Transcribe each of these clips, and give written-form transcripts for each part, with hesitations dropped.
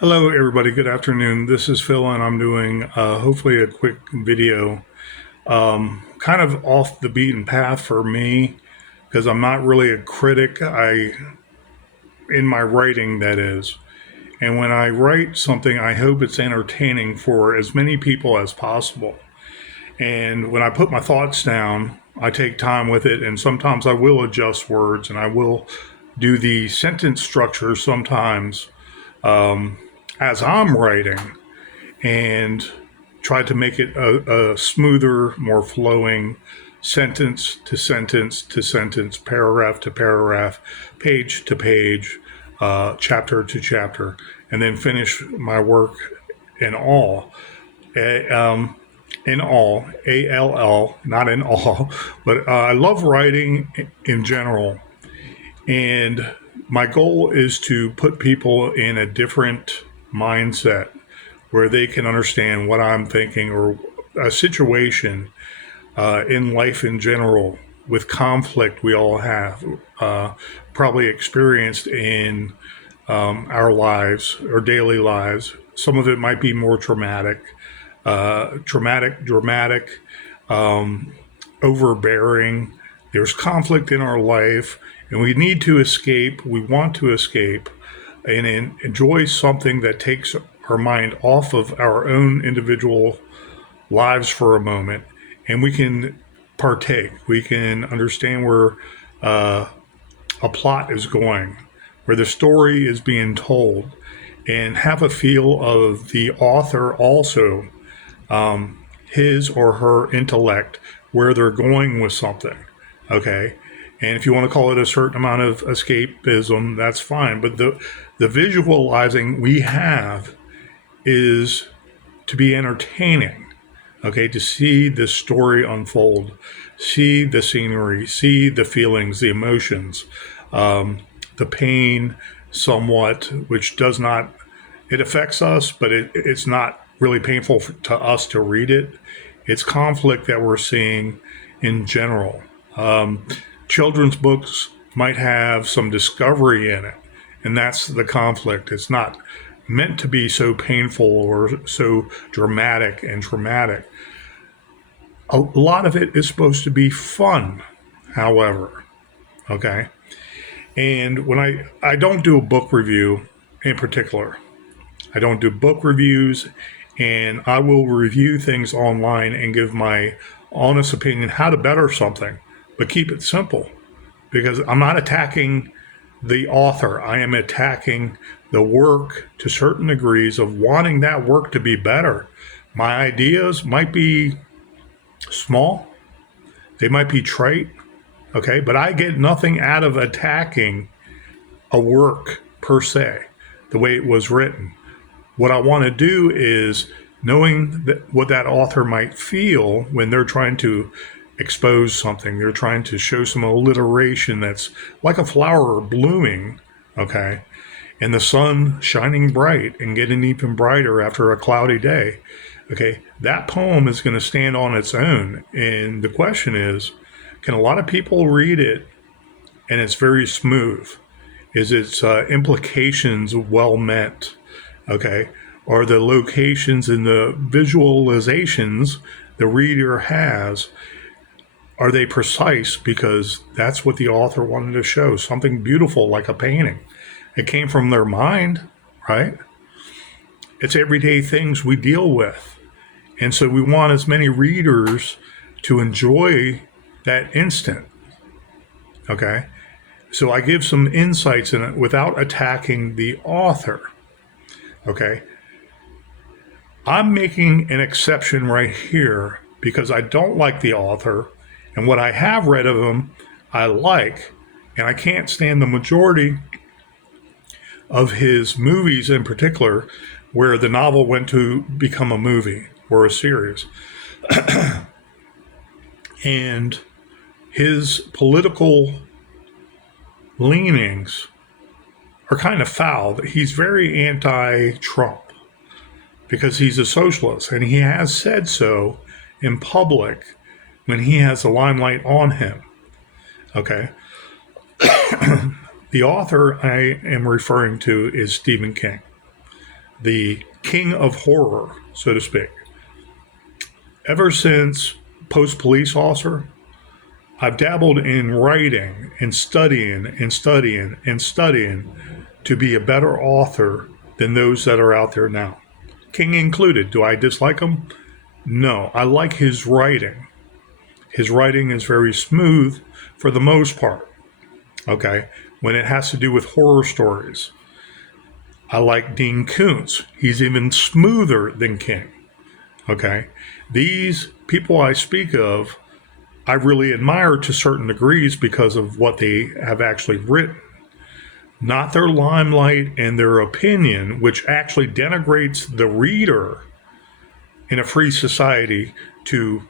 Hello, everybody. Good afternoon. This is Phil, and I'm doing hopefully a quick video, kind of off the beaten path for me, because I'm not really a critic. In my writing, that is, and when I write something, I hope it's entertaining for as many people as possible. And when I put my thoughts down, I take time with it, and sometimes I will adjust words, and I will do the sentence structure sometimes as I'm writing, and try to make it a smoother, more flowing sentence to sentence to sentence, paragraph to paragraph, page to page, chapter to chapter, and then finish my work in all. In all, ALL, not in all, but I love writing in general. And my goal is to put people in a different mindset where they can understand what I'm thinking, or a situation in life in general with conflict we all have, probably experienced in our lives or daily lives. Some of it might be more traumatic, dramatic, overbearing. There's conflict in our life, and we need to escape. We want to escape and enjoy something that takes our mind off of our own individual lives for a moment, and we can partake. We can understand where a plot is going, where the story is being told, and have a feel of the author also, his or her intellect, where they're going with something. Okay. And if you want to call it a certain amount of escapism, that's fine. But the visualizing we have is to be entertaining. Okay, to see the story unfold, see the scenery, see the feelings, the emotions, the pain somewhat, which does not, it affects us, but it's not really painful to us to read it. It's conflict that we're seeing in general. Children's books might have some discovery in it, and that's the conflict. It's not meant to be so painful or so dramatic and traumatic. A lot of it is supposed to be fun, however. Okay. And when I don't do a book review in particular, I don't do book reviews, and I will review things online and give my honest opinion how to better something, but keep it simple, because I'm not attacking the author. I am attacking the work to certain degrees of wanting that work to be better. My ideas might be small, they might be trite, okay, but I get nothing out of attacking a work per se, the way it was written. What I want to do is knowing what that author might feel when they're trying to expose something, they're trying to show some alliteration that's like a flower blooming, okay, and the sun shining bright and getting even brighter after a cloudy day. Okay, that poem is going to stand on its own. And the question is, can a lot of people read it and it's very smooth? Is its implications well meant? Okay, are the locations and the visualizations the reader has, are they precise? Because that's what the author wanted to show, something beautiful like a painting. It came from their mind, right? It's everyday things we deal with. And so we want as many readers to enjoy that instant. Okay. So I give some insights in it without attacking the author. Okay. I'm making an exception right here because I don't like the author, and what I have read of him, I like, and I can't stand the majority of his movies in particular, where the novel went to become a movie or a series. And his political leanings are kind of foul. He's very anti-Trump because he's a socialist, and he has said so in public when he has the limelight on him. Okay. The author I am referring to is Stephen King. the king of horror, so to speak. Ever since post-police officer, I've dabbled in writing and studying and studying and studying to be a better author than those that are out there now. King included. Do I dislike him? No. I like his writing. His writing is very smooth for the most part. Okay? When it has to do with horror stories. I like Dean Koontz. He's even smoother than King. Okay? These people I speak of, I really admire to certain degrees because of what they have actually written. Not their limelight and their opinion, which actually denigrates the reader in a free society to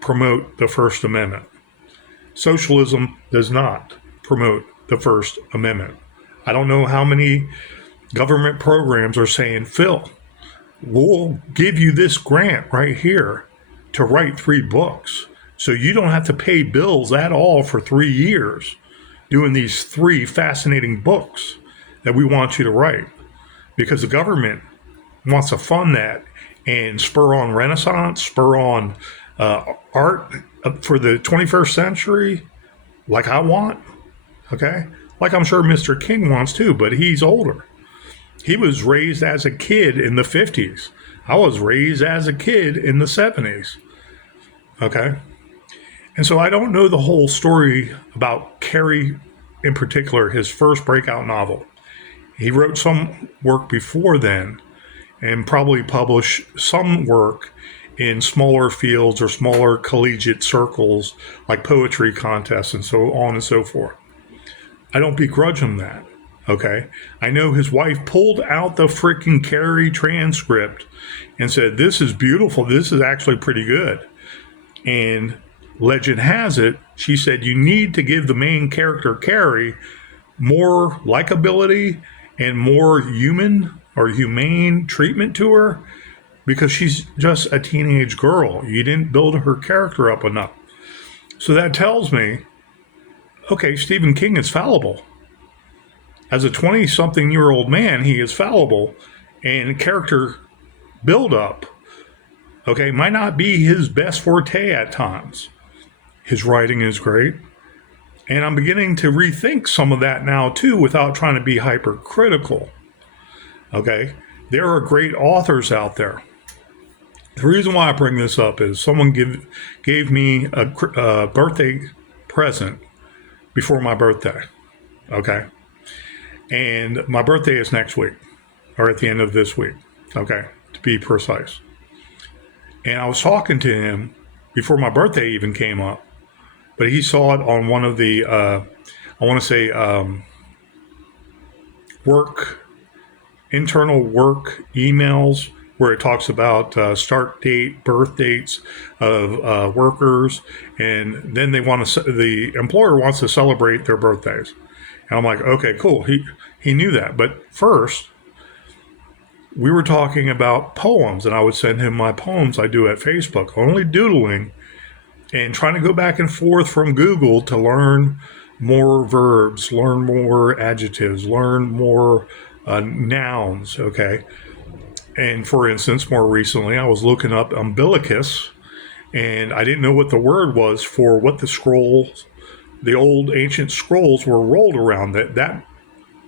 promote the First Amendment. Socialism does not promote the First Amendment. I don't know how many government programs are saying, Phil, we'll give you this grant right here to write 3 books. So you don't have to pay bills at all for 3 years doing these 3 fascinating books that we want you to write. Because the government wants to fund that and spur on Renaissance, spur on art for the 21st century, like I want, okay? Like I'm sure Mr. King wants too, but he's older. He was raised as a kid in the 50s. I was raised as a kid in the 70s, okay? And so I don't know the whole story about Carrie in particular, his first breakout novel. He wrote some work before then and probably published some work in smaller fields or smaller collegiate circles like poetry contests and so on and so forth. I don't begrudge him that, okay? I know his wife pulled out the freaking Carrie transcript and said, this is beautiful. This is actually pretty good. And legend has it, she said, you need to give the main character, Carrie, more likability and more human or humane treatment to her because she's just a teenage girl. You didn't build her character up enough. So that tells me, okay, Stephen King is fallible. As a 20-something-year-old man, he is fallible, and character build-up, okay, might not be his best forte at times. His writing is great. And I'm beginning to rethink some of that now, too, without trying to be hypercritical. Okay? There are great authors out there. The reason why I bring this up is someone gave me a birthday present before my birthday. Okay? And my birthday is next week, or at the end of this week. Okay? To be precise. And I was talking to him before my birthday even came up. But he saw it on one of the, internal work emails where it talks about start date, birth dates of workers, and then the employer wants to celebrate their birthdays. And I'm like, okay, cool. He knew that. But first, we were talking about poems, and I would send him my poems I do at Facebook, only doodling, and trying to go back and forth from Google to learn more verbs, learn more adjectives, learn more nouns, okay? And for instance, more recently, I was looking up umbilicus, and I didn't know what the word was for what the old ancient scrolls were rolled around, that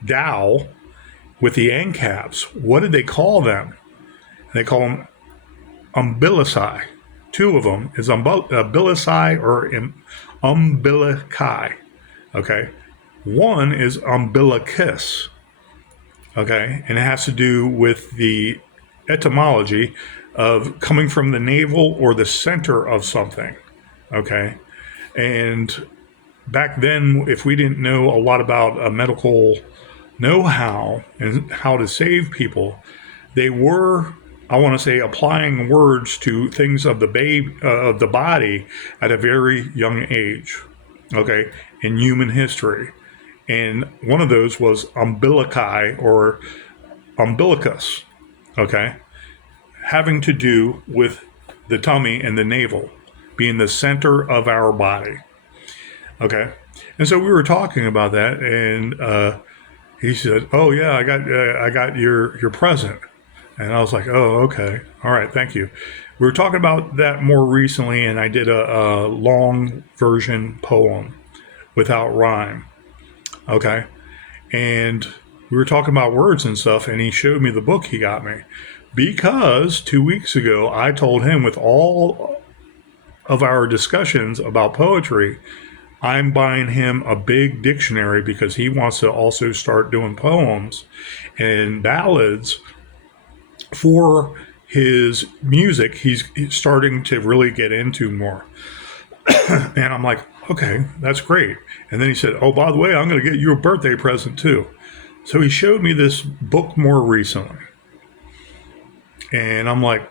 dowel with the end caps. What did they call them? They call them umbilici. 2 of them is umbilici or umbilici, okay? 1 is umbilicus, okay? And it has to do with the etymology of coming from the navel or the center of something, okay? And back then, if we didn't know a lot about medical know-how and how to save people, they were, I want to say, applying words to things of the body at a very young age, okay, in human history. And one of those was umbilici or umbilicus, okay, having to do with the tummy and the navel being the center of our body, okay. And so we were talking about that, and he said, "Oh yeah, I got your present." And I was like, oh, okay. All right. Thank you. We were talking about that more recently, and I did a long version poem without rhyme. Okay. And we were talking about words and stuff, and he showed me the book he got me. Because 2 weeks ago, I told him with all of our discussions about poetry, I'm buying him a big dictionary because he wants to also start doing poems and ballads for his music. He's starting to really get into more. And I'm like, okay, that's great. And then he said, oh, by the way, I'm going to get you a birthday present too. So he showed me this book more recently. And I'm like,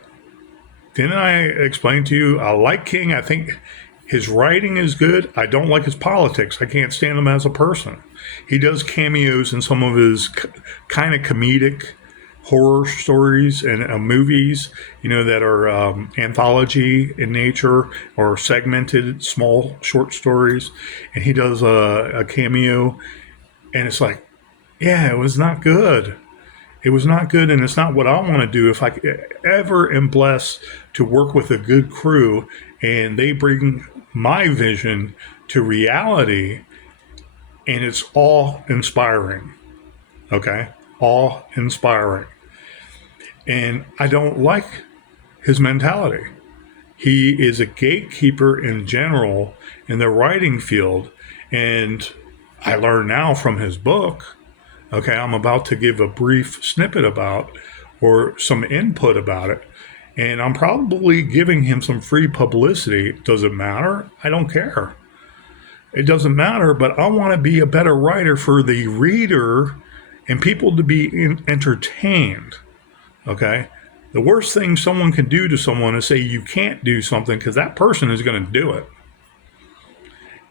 didn't I explain to you, I like King. I think his writing is good. I don't like his politics. I can't stand him as a person. He does cameos in some of his kind of comedic horror stories and movies, that are anthology in nature or segmented small short stories. And he does a cameo, and it's like, yeah, it was not good. It was not good, and it's not what I want to do. If I ever am blessed to work with a good crew and they bring my vision to reality, and it's all inspiring, okay? All inspiring. And I don't like his mentality. He is a gatekeeper in general in the writing field, and I learn now from his book. Okay, I'm about to give a brief snippet about or some input about it. And I'm probably giving him some free publicity. Does it matter? I don't care. It doesn't matter, but I want to be a better writer for the reader and people to be entertained. Okay? The worst thing someone can do to someone is say you can't do something, because that person is going to do it.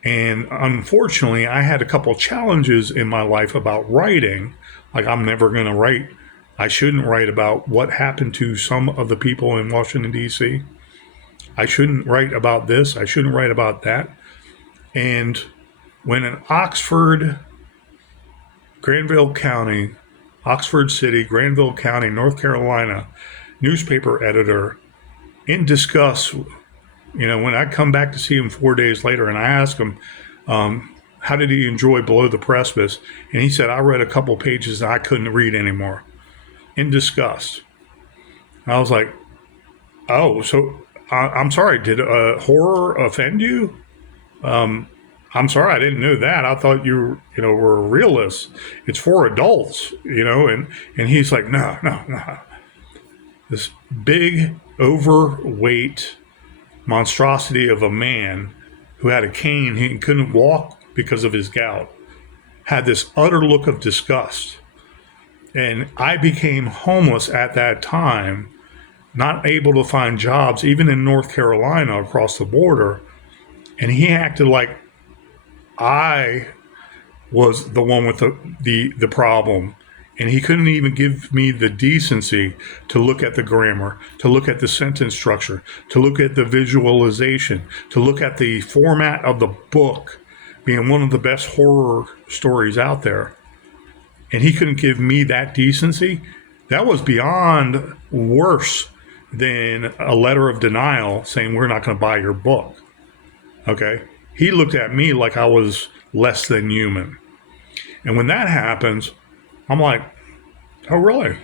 And unfortunately, I had a couple challenges in my life about writing. Like, I'm never going to write. I shouldn't write about what happened to some of the people in Washington, D.C. I shouldn't write about this. I shouldn't write about that. And when an Oxford City, Granville County, North Carolina newspaper editor in disgust, when I come back to see him 4 days later and I ask him, how did he enjoy Below the Precipice? And he said, I read a couple pages and I couldn't read anymore. In disgust. And I was like, oh, so I'm sorry. Did horror offend you? I'm sorry, I didn't know that. I thought you were a realist. It's for adults, and he's like, no. This big, overweight monstrosity of a man who had a cane, he couldn't walk because of his gout, had this utter look of disgust. And I became homeless at that time, not able to find jobs, even in North Carolina across the border. And he acted like I was the one with the problem. And he couldn't even give me the decency to look at the grammar, to look at the sentence structure, to look at the visualization, to look at the format of the book being one of the best horror stories out there. And he couldn't give me that decency. That was beyond worse than a letter of denial saying, we're not going to buy your book. Okay? He looked at me like I was less than human. And when that happens, I'm like, oh, really?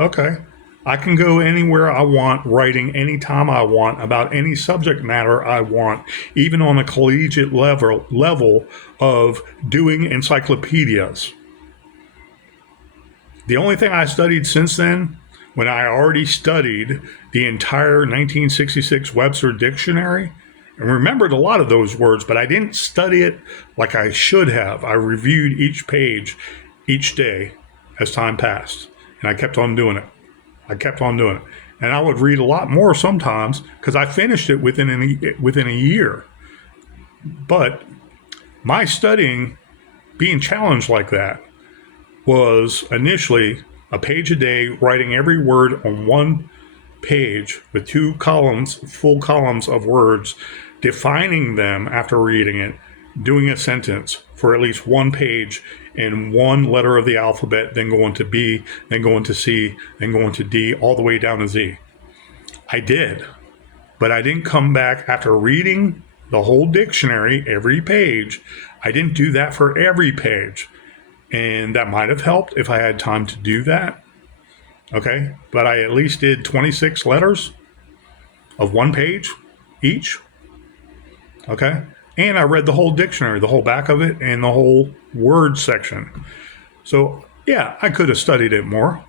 Okay. I can go anywhere I want, writing anytime I want, about any subject matter I want, even on a collegiate level of doing encyclopedias. The only thing I studied since then, when I already studied the entire 1966 Webster Dictionary, and remembered a lot of those words, but I didn't study it like I should have. I reviewed each page each day as time passed, and I kept on doing it. And I would read a lot more sometimes because I finished it within a year. But my studying, being challenged like that, was initially a page a day, writing every word on one page with 2 columns, full columns of words, defining them after reading it, doing a sentence for at least one page in one letter of the alphabet, then going to B, then going to C, then going to D, all the way down to Z. I did, but I didn't come back after reading the whole dictionary, every page. I didn't do that for every page. And that might have helped if I had time to do that. Okay. But I at least did 26 letters of one page each. Okay. And I read the whole dictionary, the whole back of it, and the whole word section. So, yeah, I could have studied it more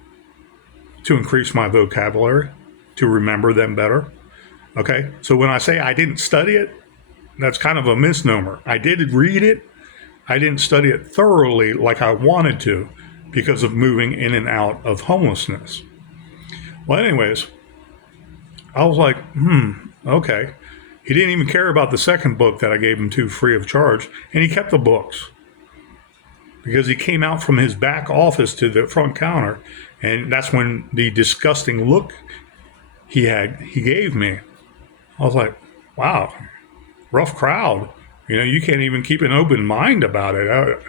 to increase my vocabulary, to remember them better. Okay. So when I say I didn't study it, that's kind of a misnomer. I did read it. I didn't study it thoroughly like I wanted to because of moving in and out of homelessness. Well, anyways, I was like, okay. He didn't even care about the second book that I gave him to free of charge, and he kept the books because he came out from his back office to the front counter, and that's when the disgusting look he gave me. I was like, wow. Rough crowd. You can't even keep an open mind about it.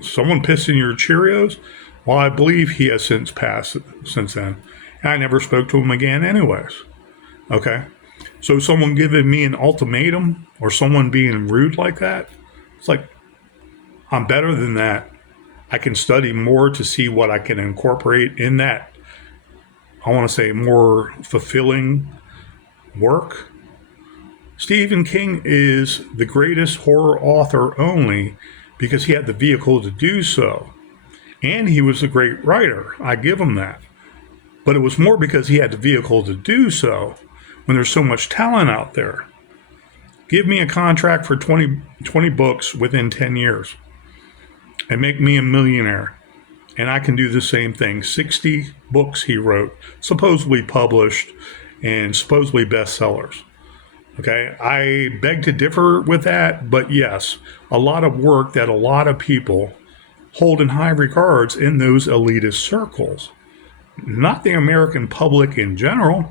Someone pissed in your Cheerios? Well, I believe he has since passed since then. And I never spoke to him again anyways. Okay. So someone giving me an ultimatum or someone being rude like that, it's like, I'm better than that. I can study more to see what I can incorporate in that, I want to say, more fulfilling work. Stephen King is the greatest horror author only because he had the vehicle to do so. And he was a great writer. I give him that. But it was more because he had the vehicle to do so when there's so much talent out there. Give me a contract for 20 books within 10 years and make me a millionaire. And I can do the same thing. 60 books he wrote, supposedly published and supposedly bestsellers. Okay, I beg to differ with that, but yes, a lot of work that a lot of people hold in high regards in those elitist circles. Not the American public in general.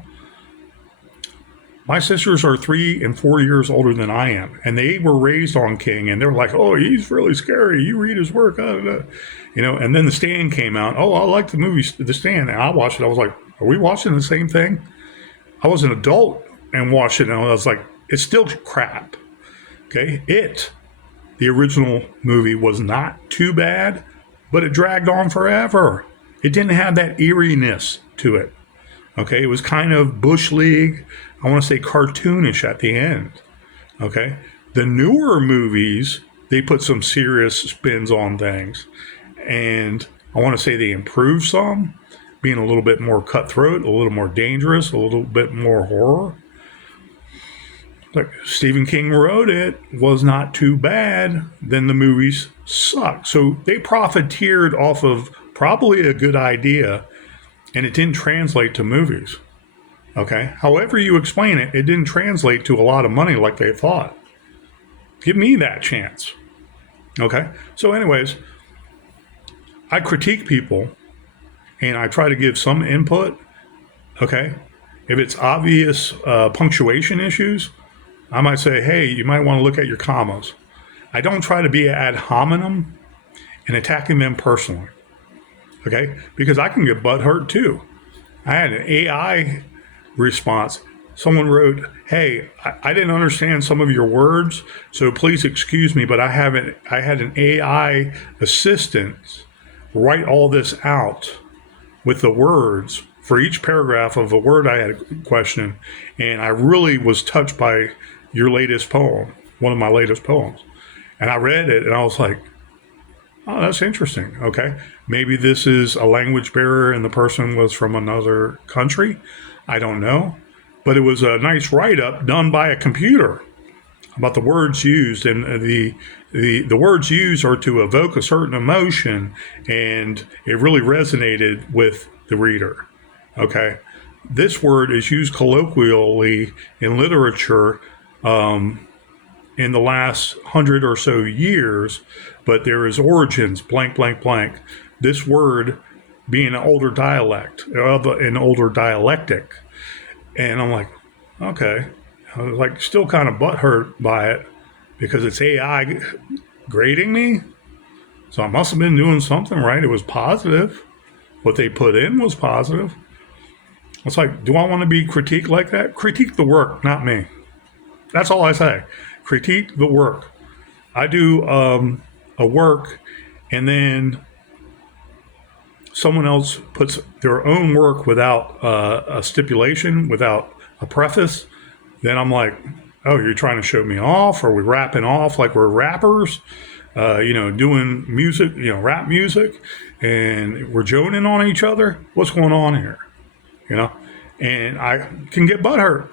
My sisters are 3 and 4 years older than I am, and they were raised on King, and they're like, oh, he's really scary. You read his work. And then The Stand came out. Oh, I like the movie The Stand. And I watched it. I was like, are we watching the same thing? I was an adult and watched it, and I was like, it's still crap. Okay, the original movie was not too bad, but it dragged on forever. It didn't have that eeriness to it. Okay, it was kind of Bush League, I want to say cartoonish at the end. Okay, the newer movies, they put some serious spins on things, and I want to say they improved some, being a little bit more cutthroat, a little more dangerous, a little bit more horror. Like Stephen King wrote it, was not too bad, then the movies sucked. So they profiteered off of probably a good idea, and it didn't translate to movies. Okay? However you explain it, it didn't translate to a lot of money like they thought. Give me that chance. Okay? So anyways, I critique people, and I try to give some input. Okay? If it's obvious punctuation issues, I might say, hey, you might want to look at your commas. I don't try to be ad hominem and attacking them personally. Okay? Because I can get butthurt too. I had an AI response. Someone wrote, hey, I didn't understand some of your words, so please excuse me, but I had an AI assistant write all this out with the words for each paragraph of a word I had a question, and I really was touched by your latest poem, one of my latest poems. And I read it, and I was like, oh, that's interesting. Okay. Maybe this is a language barrier and the person was from another country. I don't know. But it was a nice write-up done by a computer about the words used. And the words used are to evoke a certain emotion, and it really resonated with the reader. Okay. This word is used colloquially in literature in the last 100 or so years, but there is origins, blank, blank, blank. This word being an older dialect, of an older dialectic. And I'm like, okay. I was like still kind of butthurt by it because it's AI grading me. So I must have been doing something right. It was positive. What they put in was positive. It's like, do I want to be critiqued like that? Critique the work, not me. That's all I say. Critique the work. I do a work, and then someone else puts their own work without a stipulation, without a preface. Then I'm like, oh, you're trying to show me off? Are we rapping off like we're rappers? Doing music, rap music, and we're joning on each other. What's going on here? And I can get butthurt.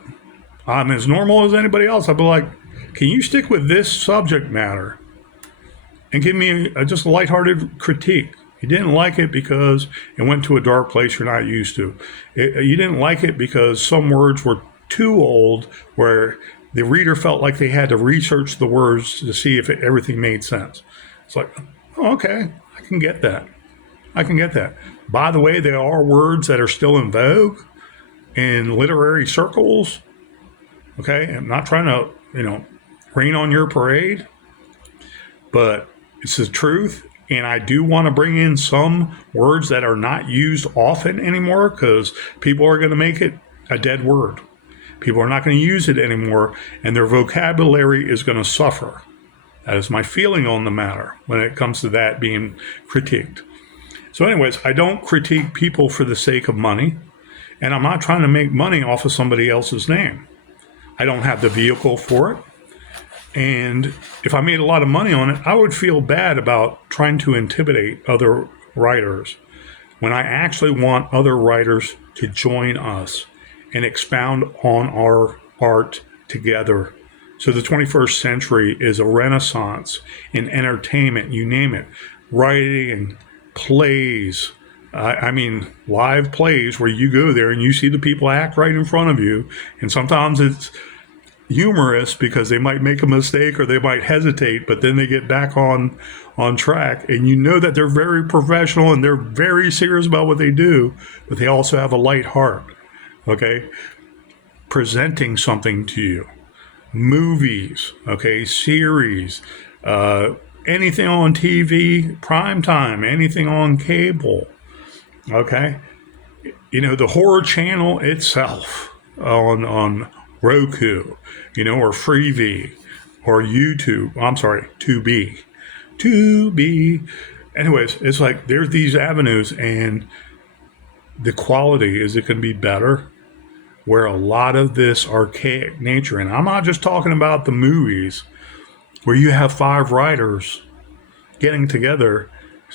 I'm as normal as anybody else. I'd be like, can you stick with this subject matter and give me just a lighthearted critique? You didn't like it because it went to a dark place you're not used to. You didn't like it because some words were too old, where the reader felt like they had to research the words to see if everything made sense. It's like, oh, okay, I can get that. By the way, there are words that are still in vogue in literary circles. Okay, I'm not trying to, rain on your parade, but it's the truth. And I do want to bring in some words that are not used often anymore, because people are going to make it a dead word. People are not going to use it anymore, and their vocabulary is going to suffer. That is my feeling on the matter when it comes to that being critiqued. So anyways, I don't critique people for the sake of money, and I'm not trying to make money off of somebody else's name. I don't have the vehicle for it. And if I made a lot of money on it, I would feel bad about trying to intimidate other writers when I actually want other writers to join us and expound on our art together. So the 21st century is a renaissance in entertainment, you name it, writing, plays. Live plays where you go there and you see the people act right in front of you. And sometimes it's humorous because they might make a mistake or they might hesitate, but then they get back on track. And you know that they're very professional and they're very serious about what they do, but they also have a light heart. Okay? Presenting something to you. Movies, okay, series, anything on TV, prime time, anything on cable, okay? The horror channel itself on Roku, or Freevee, or YouTube. I'm sorry, Tubi. Anyways, it's like there's these avenues, and the quality, is it going to be better? Where a lot of this archaic nature, and I'm not just talking about the movies, where you have 5 writers getting together,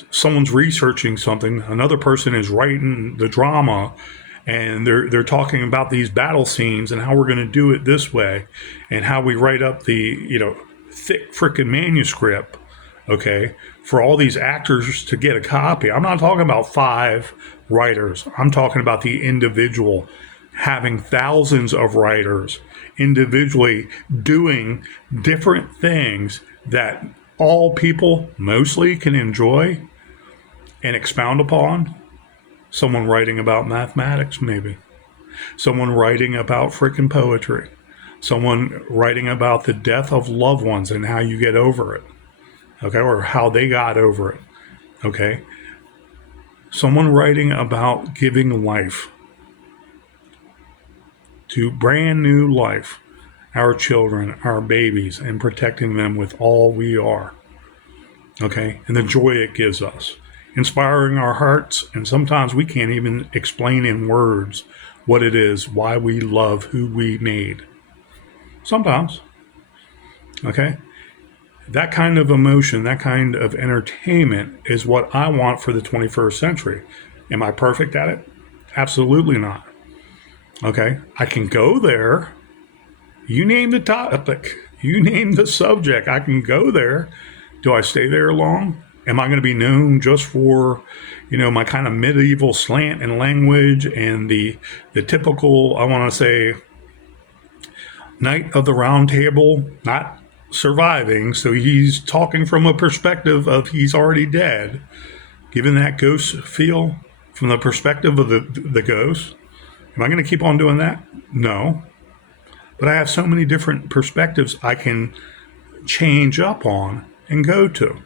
someone's researching something, another person is writing the drama, and they're talking about these battle scenes and how we're going to do it this way, and how we write up the thick freaking manuscript, okay, for all these actors to get a copy. I'm not talking about 5 writers. I'm talking about the individual having thousands of writers individually doing different things that all people mostly can enjoy and expound upon. Someone writing about mathematics, maybe. Someone writing about freaking poetry. Someone writing about the death of loved ones and how you get over it. Okay, or how they got over it. Okay. Someone writing about giving life to brand new life, our children, our babies, and protecting them with all we are. Okay? And the joy it gives us. Inspiring our hearts, and sometimes we can't even explain in words what it is, why we love who we made. Sometimes. Okay? That kind of emotion, that kind of entertainment is what I want for the 21st century. Am I perfect at it? Absolutely not. Okay, I can go there. You name the topic. You name the subject. I can go there. Do I stay there long? Am I going to be known just for, my kind of medieval slant in language and the typical, I want to say, Knight of the Round Table, not surviving, so he's talking from a perspective of he's already dead, given that ghost feel from the perspective of the ghost? Am I going to keep on doing that? No. But I have so many different perspectives I can change up on and go to.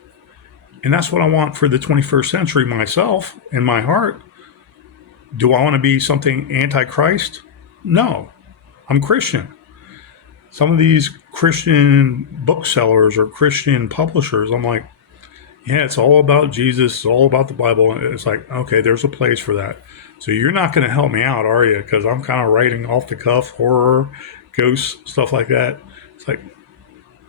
And that's what I want for the 21st century myself in my heart. Do I want to be something antichrist? No, I'm Christian. Some of these Christian booksellers or Christian publishers, I'm like, yeah, it's all about Jesus. It's all about the Bible. And it's like, okay, there's a place for that. So you're not going to help me out, are you? Because I'm kind of writing off the cuff horror, ghosts, stuff like that. It's like,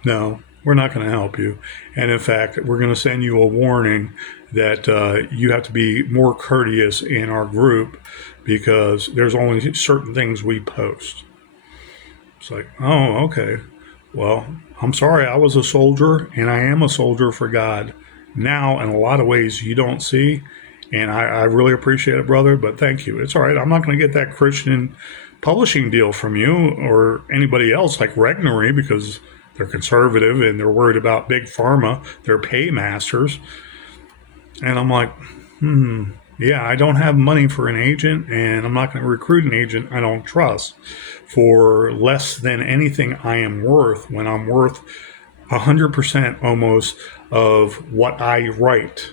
no, we're not going to help you. And in fact, we're going to send you a warning that you have to be more courteous in our group because there's only certain things we post. It's like, oh, okay. Well, I'm sorry. I was a soldier and I am a soldier for God. Now, in a lot of ways you don't see. And I really appreciate it, brother, but thank you. It's all right. I'm not going to get that Christian publishing deal from you or anybody else like Regnery because they're conservative and they're worried about big pharma. They're paymasters. And I'm like, yeah, I don't have money for an agent and I'm not going to recruit an agent I don't trust for less than anything I am worth when I'm worth 100% almost of what I write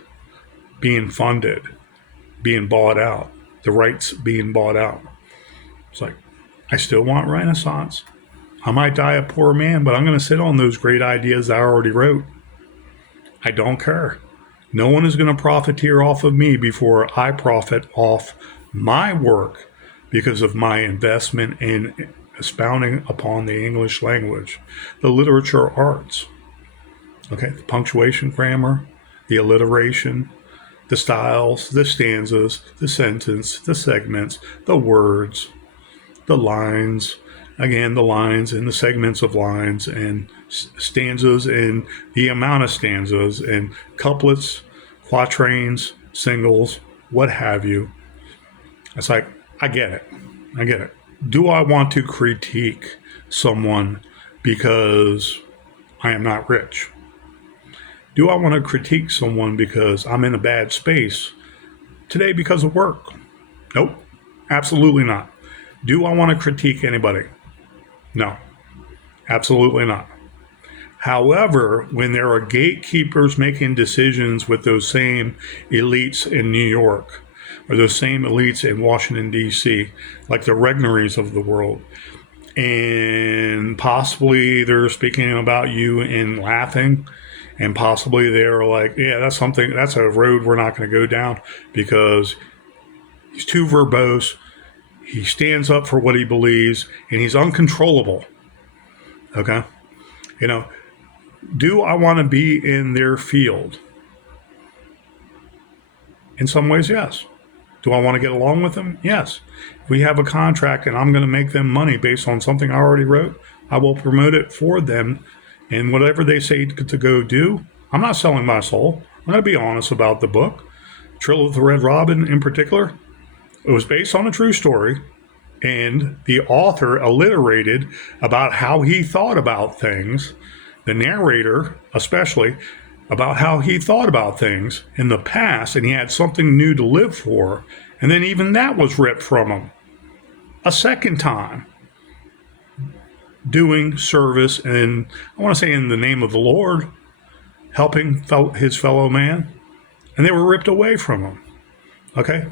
being funded, being bought out, the rights being bought out. It's like, I still want Renaissance. I might die a poor man, but I'm going to sit on those great ideas I already wrote. I don't care. No one is going to profiteer off of me before I profit off my work because of my investment in expounding upon the English language, the literature arts. Okay, the punctuation, grammar, the alliteration, the styles, the stanzas, the sentence, the segments, the words, the lines, again, the lines and the segments of lines and stanzas and the amount of stanzas and couplets, quatrains, singles, what have you. It's like, I get it. Do I want to critique someone because I am not rich? Do I want to critique someone because I'm in a bad space today because of work? Nope, absolutely not. Do I want to critique anybody? No, absolutely not. However, when there are gatekeepers making decisions with those same elites in New York or those same elites in Washington, D.C., like the Regnerys of the world, and possibly they're speaking about you and laughing, and possibly they're like, yeah, that's a road we're not going to go down because he's too verbose, he stands up for what he believes, and he's uncontrollable. Okay? Do I want to be in their field? In some ways, yes. Do I want to get along with them? Yes. If we have a contract and I'm going to make them money based on something I already wrote, I will promote it for them. And whatever they say to go do, I'm not selling my soul. I'm going to be honest about the book. Trill of the Red Robin in particular, it was based on a true story. And the author alliterated about how he thought about things, the narrator especially, about how he thought about things in the past, and he had something new to live for. And then even that was ripped from him a second time. Doing service, and I want to say in the name of the Lord, helping his fellow man, and they were ripped away from him. Okay?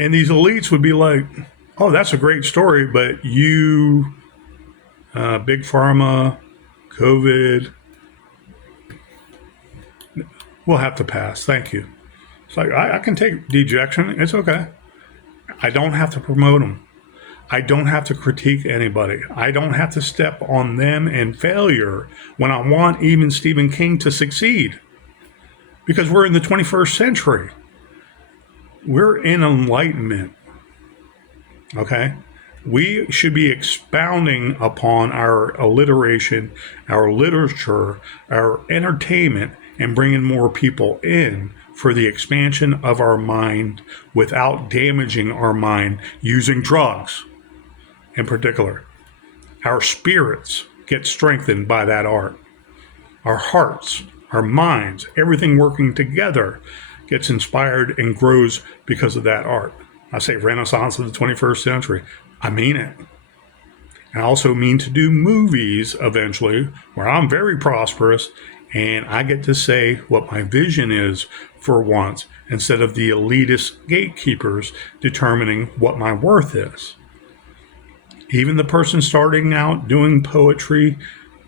And these elites would be like, oh, that's a great story, but you, Big Pharma, COVID, we'll have to pass. Thank you. It's like, I can take dejection. It's okay. I don't have to promote them. I don't have to critique anybody. I don't have to step on them in failure when I want even Stephen King to succeed. Because we're in the 21st century. We're in enlightenment. Okay? We should be expounding upon our alliteration, our literature, our entertainment, and bringing more people in for the expansion of our mind without damaging our mind using drugs. In particular, our spirits get strengthened by that art. Our hearts, our minds, everything working together gets inspired and grows because of that art. I say Renaissance of the 21st century. I mean it. I also mean to do movies eventually where I'm very prosperous and I get to say what my vision is for once instead of the elitist gatekeepers determining what my worth is. Even the person starting out doing poetry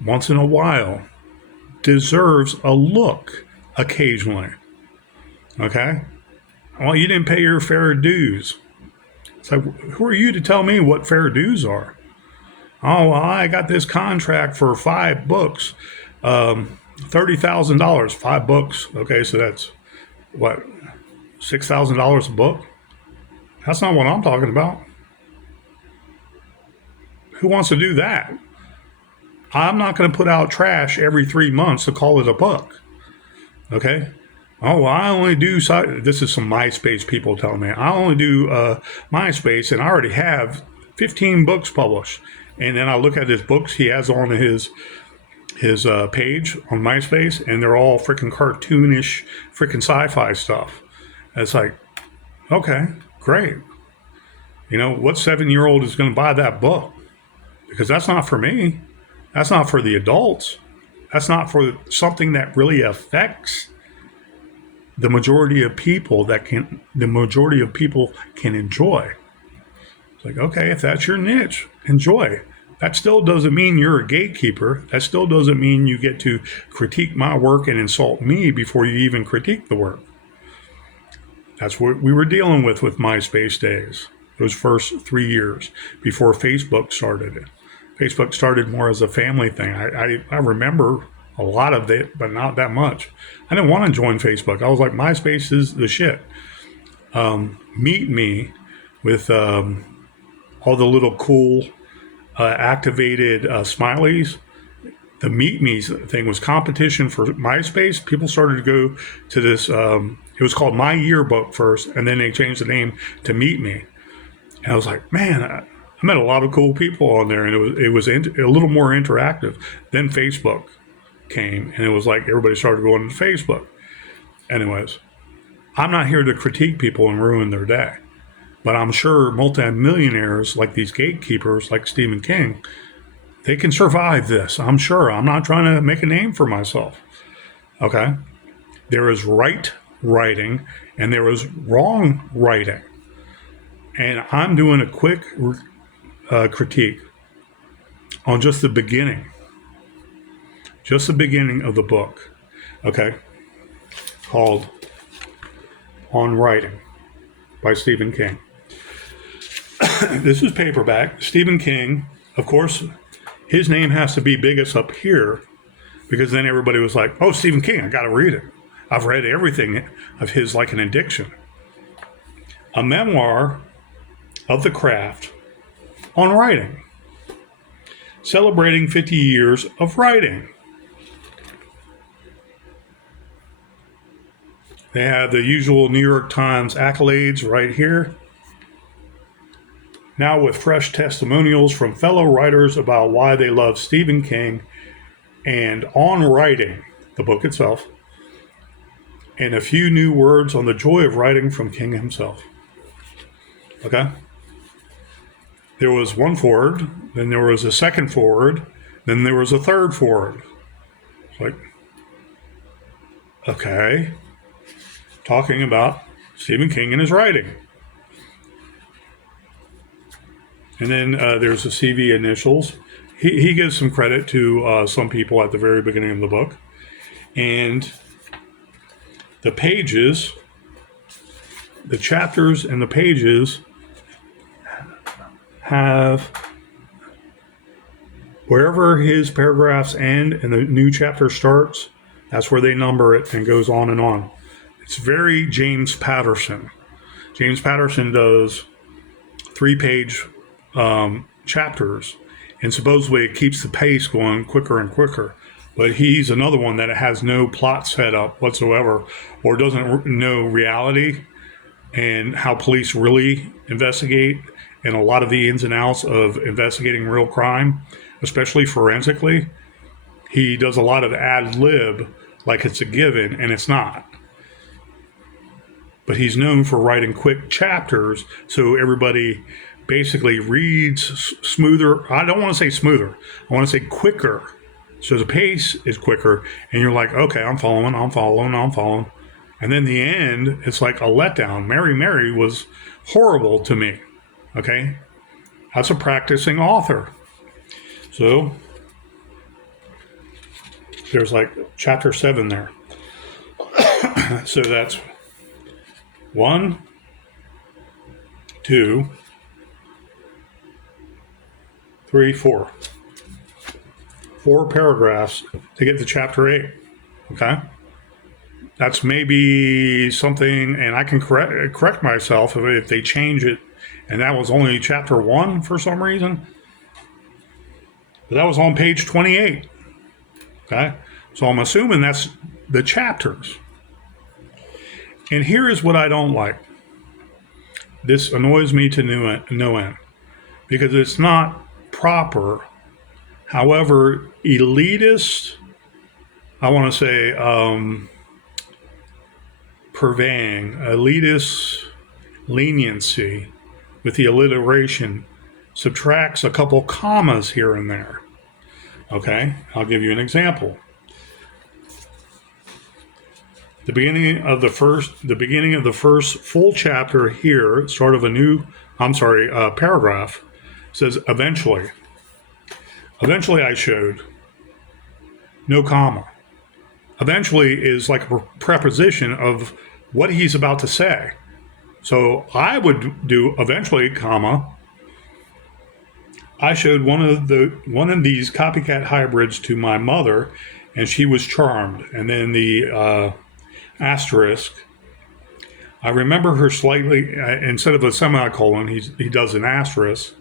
once in a while deserves a look occasionally. Okay? Well, you didn't pay your fair dues. It's like, who are you to tell me what fair dues are? Oh, well, I got this contract for 5 books, $30,000, 5 books. Okay, so that's what, $6,000 a book? That's not what I'm talking about. Who wants to do that? I'm not going to put out trash every 3 months to call it a book. Okay? Oh, well, I only do, this is some MySpace people telling me, I only do MySpace and I already have 15 books published. And then I look at his books he has on his page on MySpace, and they're all freaking cartoonish, freaking sci-fi stuff. And it's like, okay, great. You know, what 7-year-old is going to buy that book? Because that's not for me. That's not for the adults. That's not for something that really affects the majority of people can enjoy. It's like, okay, if that's your niche, enjoy. That still doesn't mean you're a gatekeeper. That still doesn't mean you get to critique my work and insult me before you even critique the work. That's what we were dealing with MySpace days, those first 3 years before Facebook started it. Facebook started more as a family thing. I remember a lot of it, but not that much. I didn't want to join Facebook. I was like, MySpace is the shit. Meet Me with all the little cool activated smileys. The Meet Me thing was competition for MySpace. People started to go to this. It was called My Yearbook first, and then they changed the name to Meet Me. And I was like, man, I met a lot of cool people on there, and it was a little more interactive. Then Facebook came, and it was like everybody started going to Facebook. Anyways, I'm not here to critique people and ruin their day. But I'm sure multimillionaires like these gatekeepers, like Stephen King, they can survive this. I'm sure. I'm not trying to make a name for myself. Okay? There is right writing and there is wrong writing. And I'm doing a quick critique on just the beginning. Just the beginning of the book. Okay? Called On Writing by Stephen King. This is paperback. Stephen King, of course, his name has to be biggest up here because then everybody was like, oh, Stephen King, I got to read it. I've read everything of his like an addiction. A memoir of the craft on writing, celebrating 50 years of writing. They have the usual New York Times accolades right here. Now with fresh testimonials from fellow writers about why they love Stephen King and On Writing, the book itself, and a few new words on the joy of writing from King himself. Okay? There was one forward, then there was a second forward, then there was a third forward. It's like, okay. Talking about Stephen King and his writing. And then there's the CV initials. He gives some credit to some people at the very beginning of the book. And the pages, the chapters and the pages have, wherever his paragraphs end and the new chapter starts, that's where they number it and goes on and on. It's very James Patterson. James Patterson does 3-page chapters, and supposedly it keeps the pace going quicker and quicker. But he's another one that has no plot set up whatsoever, or doesn't know reality and how police really investigate, and a lot of the ins and outs of investigating real crime, especially forensically. He does a lot of ad lib like it's a given, and it's not. But he's known for writing quick chapters so everybody basically reads smoother. I don't want to say smoother. I want to say quicker. So the pace is quicker, and you're like, okay, I'm following. And then the end, it's like a letdown. Mary Mary was horrible to me. Okay? That's a practicing author. So there's like chapter 7 there. So that's 1, 2, 3, 4. 4 paragraphs to get to chapter 8. Okay? That's maybe something, and I can correct myself if they change it, and that was only chapter 1 for some reason. But that was on page 28. Okay? So I'm assuming that's the chapters. And here is what I don't like. This annoys me to no end because it's not proper. However, elitist, I want to say, purveying, elitist leniency with the alliteration subtracts a couple commas here and there. Okay, I'll give you an example. The beginning of the first full chapter here, start of a new, paragraph, says eventually. Eventually I showed no comma. Eventually is like a preposition of what he's about to say. So I would do eventually, comma. I showed one of these copycat hybrids to my mother, and she was charmed. And then the asterisk. I remember her slightly, instead of a semicolon, he does an asterisk,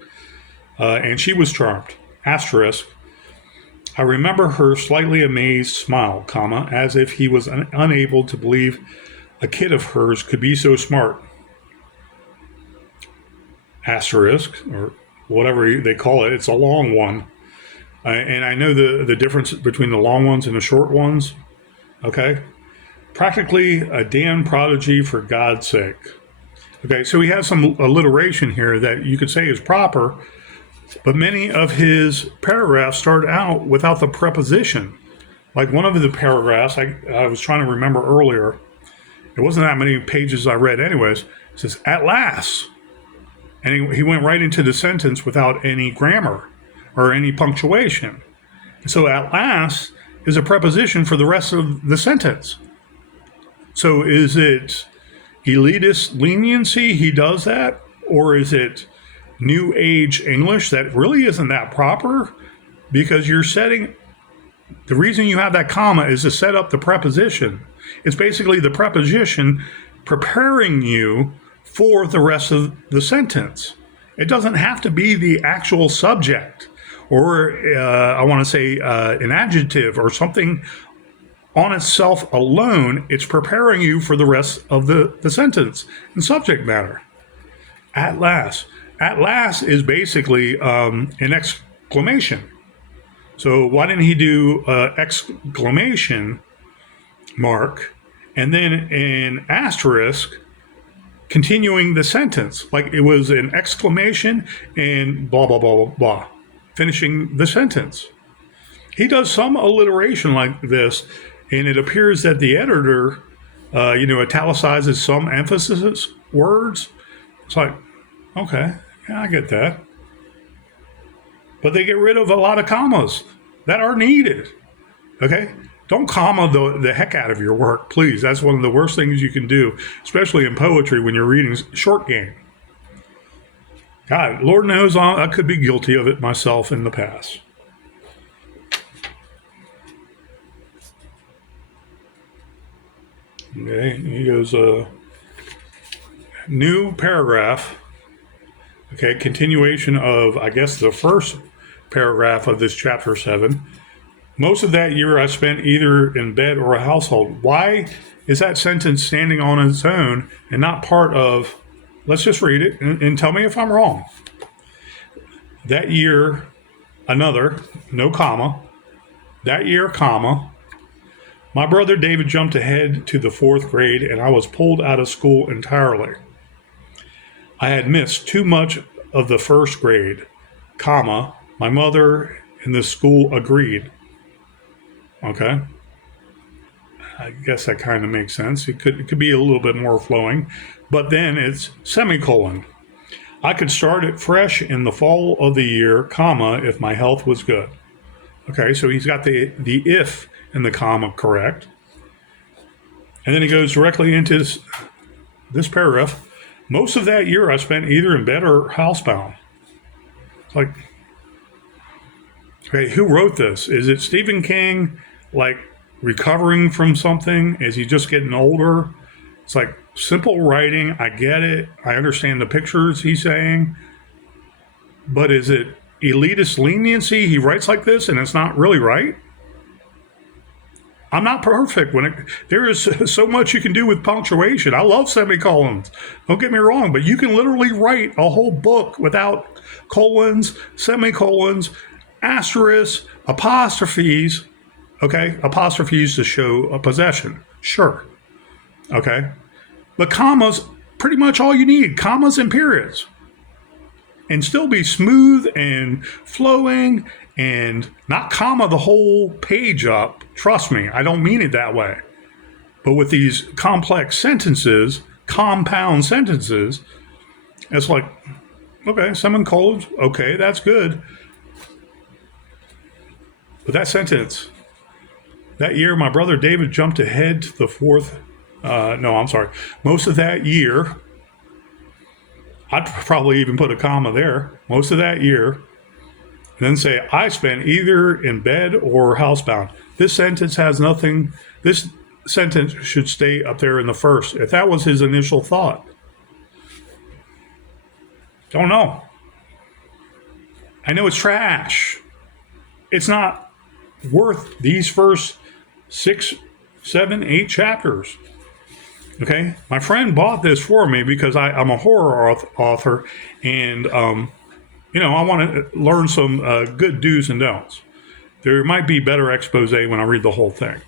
and she was charmed. Asterisk. I remember her slightly amazed smile, comma, as if he was unable to believe a kid of hers could be so smart. Asterisk, or whatever they call it. It's a long one. And I know the difference between the long ones and the short ones. Okay? Practically a damn prodigy, for God's sake. Okay, so he has some alliteration here that you could say is proper, but many of his paragraphs start out without the preposition. Like one of the paragraphs, I was trying to remember earlier, it wasn't that many pages I read anyways, it says, at last. And he went right into the sentence without any grammar or any punctuation. So at last is a preposition for the rest of the sentence. So is it elitist leniency he does that? Or is it new age English that really isn't that proper? Because you're setting, the reason you have that comma is to set up the preposition. It's basically the preposition preparing you for the rest of the sentence. It doesn't have to be the actual subject or I want to say an adjective or something on itself alone. It's preparing you for the rest of the sentence and subject matter. At last. At last is basically an exclamation. So why didn't he do exclamation mark and then an asterisk continuing the sentence? Like it was an exclamation and blah, blah, blah, blah, blah, finishing the sentence. He does some alliteration like this, and it appears that the editor, italicizes some emphasis words. It's like, okay, yeah, I get that. But they get rid of a lot of commas that are needed. Okay? Don't comma the heck out of your work, please. That's one of the worst things you can do, especially in poetry when you're reading short game. God, Lord knows I could be guilty of it myself in the past. Okay, he goes, new paragraph. Okay, continuation of, I guess, the first paragraph of this chapter 7. Most of that year I spent either in bed or a household. Why is that sentence standing on its own and not part of, let's just read it and tell me if I'm wrong. That year, another, no comma. That year, comma. My brother David jumped ahead to the 4th grade and I was pulled out of school entirely. I had missed too much of the first grade, comma, my mother and the school agreed. Okay. I guess that kind of makes sense. It could be a little bit more flowing, but then it's semicolon. I could start it fresh in the fall of the year, comma, if my health was good. Okay, so he's got the if and the comma correct. And then he goes directly into this paragraph. Most of that year I spent either in bed or housebound. It's like, okay, who wrote this? Is it Stephen King, like recovering from something? Is he just getting older? It's like simple writing. I get it. I understand the pictures he's saying. But is it elitist leniency? He writes like this and it's not really right? I'm not perfect. There is so much you can do with punctuation. I love semicolons. Don't get me wrong, but you can literally write a whole book without colons, semicolons, asterisks, apostrophes. Okay, apostrophes to show a possession. Sure. Okay, but commas, pretty much all you need. Commas and periods, and still be smooth and flowing. And not comma the whole page up. Trust me, I don't mean it that way. But with these complex sentences, compound sentences, it's like, okay, semicolons, okay, that's good. But that sentence, that year my brother David jumped ahead to the fourth, most of that year, I'd probably even put a comma there, most of that year, and then say, I spent either in bed or housebound. This sentence has nothing, this sentence should stay up there in the first. If that was his initial thought. Don't know. I know it's trash. It's not worth these first 6, 7, 8 chapters. Okay? My friend bought this for me because I'm a horror author, and I want to learn some good do's and don'ts. There might be better expose when I read the whole thing.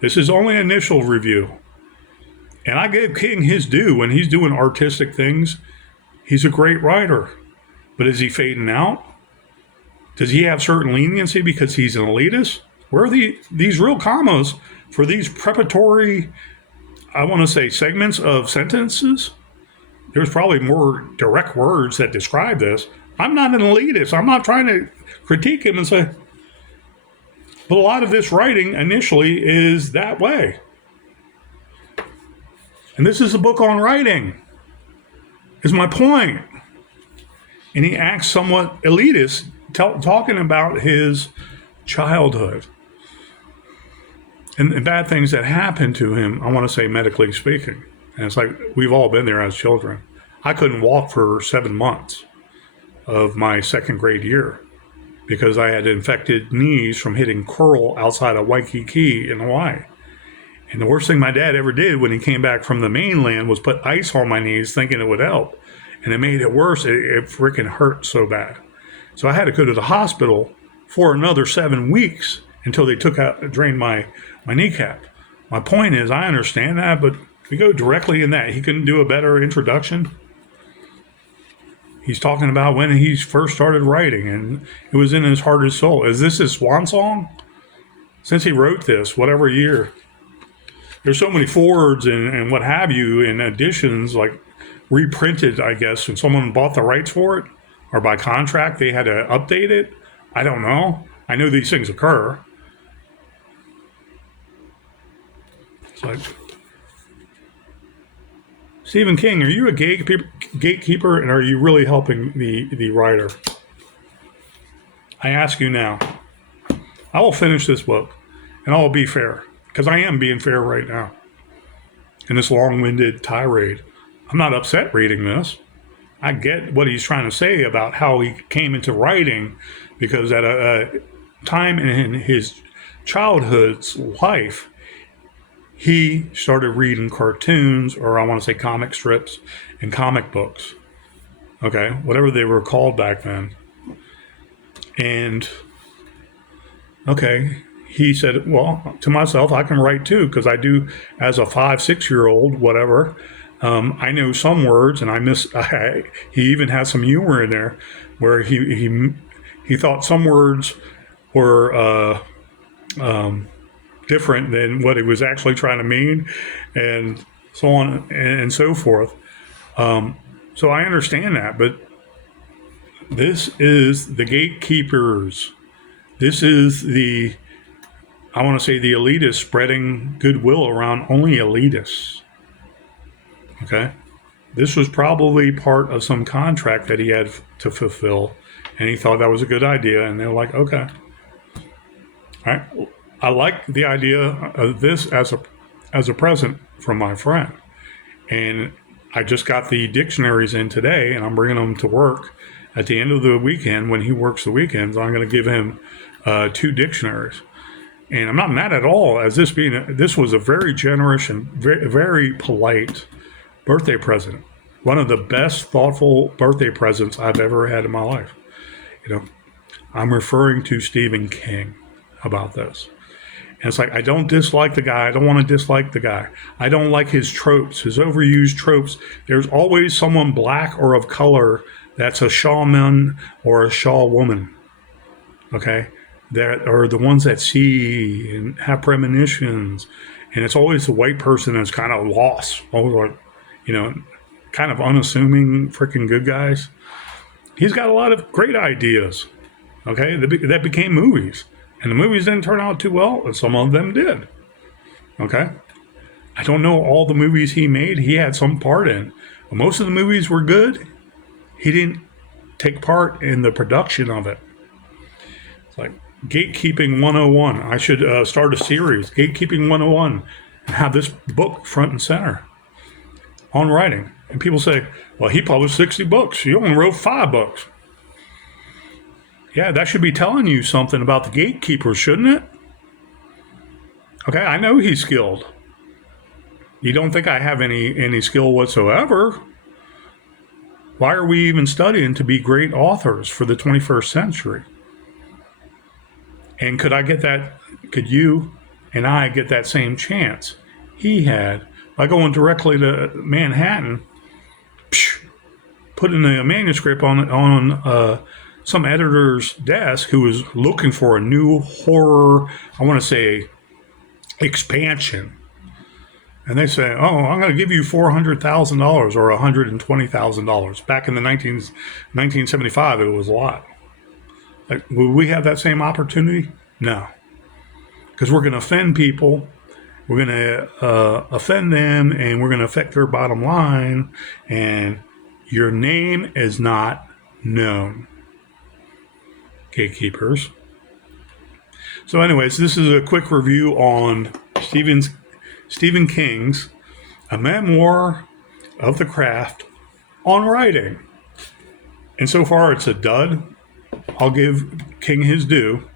This is only an initial review. And I give King his due when he's doing artistic things. He's a great writer. But is he fading out? Does he have certain leniency because he's an elitist? Where are these real commas for these preparatory, I want to say, segments of sentences? There's probably more direct words that describe this. I'm not an elitist. I'm not trying to critique him and say, but a lot of this writing initially is that way. And this is a book on writing, is my point. And he acts somewhat elitist, talking about his childhood and bad things that happened to him, I want to say medically speaking. And it's like, we've all been there as children. I couldn't walk for 7 months of my second grade year because I had infected knees from hitting coral outside of Waikiki in Hawaii. And the worst thing my dad ever did when he came back from the mainland was put ice on my knees thinking it would help. And it made it worse. It freaking hurt so bad. So I had to go to the hospital for another 7 weeks until they drained my kneecap. My point is, I understand that, but we go directly in that. He couldn't do a better introduction. He's talking about when he first started writing, and it was in his heart and soul. Is this his swan song? Since he wrote this, whatever year. There's so many forwards and what have you, and editions, like reprinted, I guess, when someone bought the rights for it, or by contract, they had to update it. I don't know. I know these things occur. It's like, Stephen King, are you a gatekeeper, and are you really helping the writer? I ask you now. I will finish this book, and I will be fair, because I am being fair right now in this long-winded tirade. I'm not upset reading this. I get what he's trying to say about how he came into writing, because at a time in his childhood's life, he started reading cartoons, or I want to say comic strips and comic books. Okay, whatever they were called back then. And, okay, he said, well, to myself, I can write too, because I do, as a 5, 6-year-old, whatever, I know some words, and he even has some humor in there, where he thought some words were different than what he was actually trying to mean, and so on and so forth. So I understand that, but this is the gatekeepers. This is I want to say the elitists spreading goodwill around only elitists. Okay? This was probably part of some contract that he had to fulfill, and he thought that was a good idea, and they're like, okay. All right. I like the idea of this as a present from my friend. And I just got the dictionaries in today, and I'm bringing them to work at the end of the weekend. When he works the weekends, I'm going to give him 2 dictionaries. And I'm not mad at all, as this was a very generous and very, very polite birthday present. One of the best thoughtful birthday presents I've ever had in my life. I'm referring to Stephen King about this. And it's like, I don't dislike the guy. I don't want to dislike the guy. I don't like his tropes, his overused tropes. There's always someone black or of color that's a shaman or a shaw woman. Okay? That are the ones that see and have premonitions. And it's always the white person that's kind of lost. Or, kind of unassuming freaking good guys. He's got a lot of great ideas. Okay? That became movies. And the movies didn't turn out too well, and some of them did. Okay? I don't know all the movies he made. He had some part in. But most of the movies were good. He didn't take part in the production of it. It's like Gatekeeping 101. I should start a series, Gatekeeping 101, and have this book front and center on writing. And people say, well, he published 60 books. He only wrote 5 books. Yeah, that should be telling you something about the gatekeepers, shouldn't it? Okay, I know he's skilled. You don't think I have any skill whatsoever? Why are we even studying to be great authors for the 21st century? And could you and I get that same chance he had by going directly to Manhattan, putting a manuscript on some editor's desk who was looking for a new horror, I want to say, expansion. And they say, oh, I'm going to give you $400,000 or $120,000. Back in the 1975, it was a lot. Like, will we have that same opportunity? No. Because we're going to offend people. We're going to offend them, and we're going to affect their bottom line. And your name is not known. Gatekeepers. So anyways, this is a quick review on Stephen King's A Memoir of the Craft on Writing. And so far it's a dud. I'll give King his due.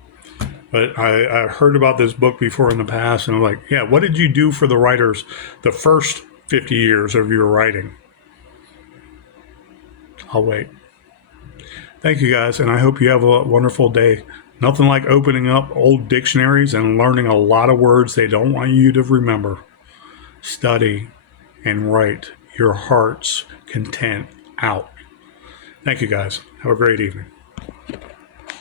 But I heard about this book before in the past, and I'm like, yeah, what did you do for the writers the first 50 years of your writing? I'll wait. Thank you guys, and I hope you have a wonderful day. Nothing like opening up old dictionaries and learning a lot of words they don't want you to remember. Study and write your heart's content out. Thank you guys. Have a great evening.